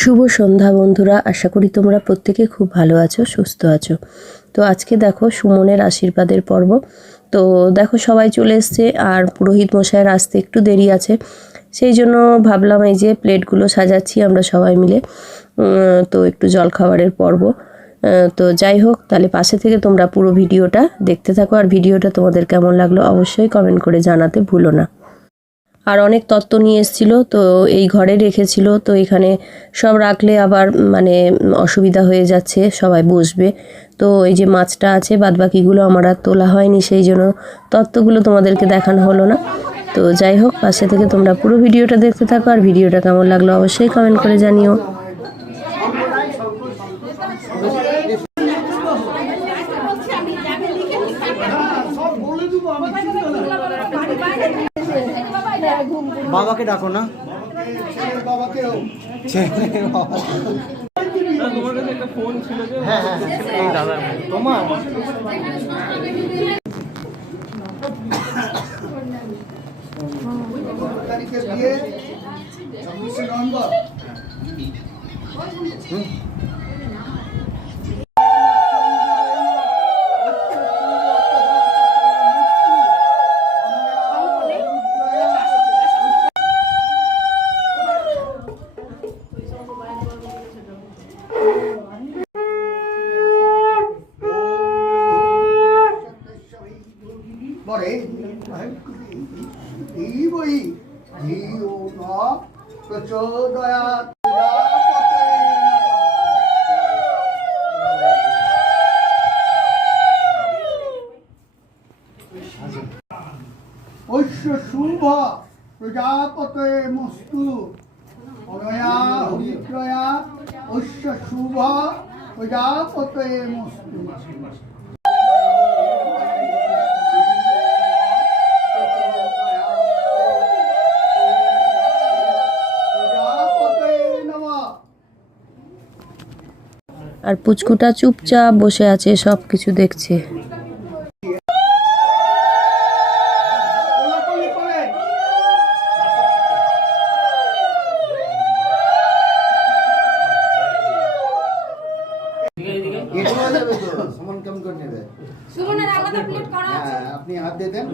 শুভ সন্ধ্যা বন্ধুরা, আশা করি তোমরা প্রত্যেকে খুব ভালো আছো, সুস্থ আছো। তো আজকে দেখো সুমনের আশীর্বাদের পর্ব। তো দেখো সবাই চলে এসছে, আর পুরোহিত মশাইয়ের আসতে একটু দেরি আছে, সেই জন্য ভাবলাম এই যে প্লেটগুলো সাজাচ্ছি আমরা সবাই মিলে। তো একটু জলখাবারের পর্ব। তো যাই হোক, তাহলে পাশে থেকে তোমরা পুরো ভিডিওটা দেখতে থাকো, আর ভিডিওটা তোমাদের কেমন লাগলো অবশ্যই কমেন্ট করে জানাতে ভুলো না। আর অনেক তত্ত্ব নিয়ে এসেছিল, তো এই ঘরে রেখেছিল, তো এখানে সব রাখলে আবার মানে অসুবিধা হয়ে যাচ্ছে, সবাই বসবে। তো এই যে মাছটা আছে, বাদবাকিগুলো আমার আর তোলা হয়নি, সেই জন্য তত্ত্বগুলো তোমাদেরকে দেখানো হলো না। তো যাই হোক, পাশে থেকে তোমরা পুরো ভিডিওটা দেখতে থাকো, আর ভিডিওটা কেমন লাগলো অবশ্যই কমেন্ট করে জানিও। বাবাকে ডাকো না, তোমার কাছে একটা ফোন ছিল যে? হ্যাঁ হ্যাঁ, এই দাদার তোমার তারিখে বিয়ে 26 নভেম্বর। শুভ প্রজাপতে মস্তু অনয়া হরিত্রয়া ঐশ্য শুভ প্রজাপতে মস্তু। আর পুচকুটা চুপচাপ বসে আছে, সব কিছু দেখছে। আপনি হাত দিয়ে দেন।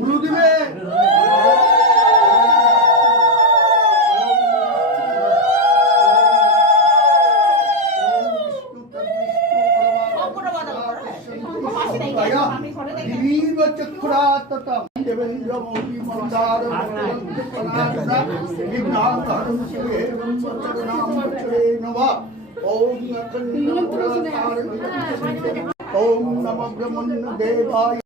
উলু দিবে। ओम नमो ब्रह्मण्य देवाय।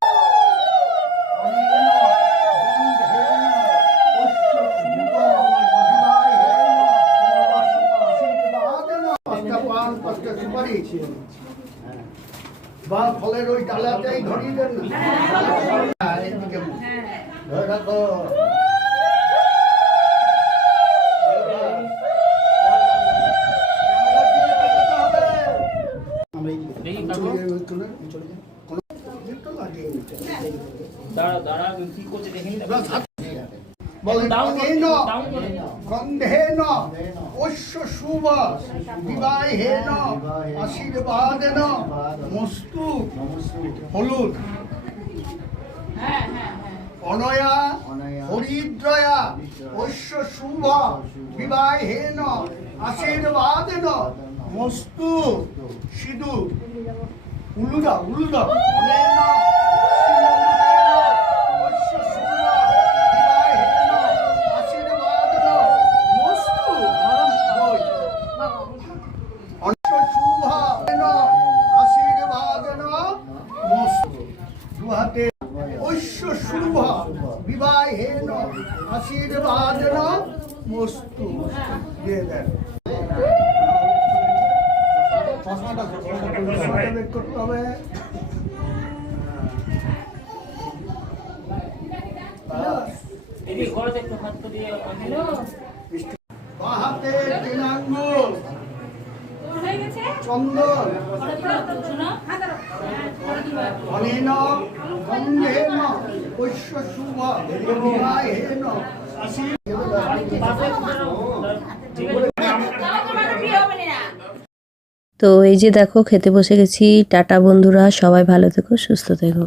ফলের ওই ডালাতেই ধরিয়ে দেন রাখো। গন্ধেন ঐশ্য শুভ বিবাহেন আশীর্বাদেন মস্তু। হলুদ অনয়া হরিদ্রয়া ঐশ্য শুভ বিবাহেন আশীর্বাদেন মস্তু। সিঁদুর উলুদা উলুদা বিবাহেন আশীর্বাদেন মস্তু। দিয়ে দেন। করতে হবে। বাহাতে 3 আঙ্গুল চন্দন অনেন গন্ধেন তো এই যে দেখো খেতে বসে গেছি। টাটা বন্ধুরা, সবাই ভালো থেকো, সুস্থ থেকো।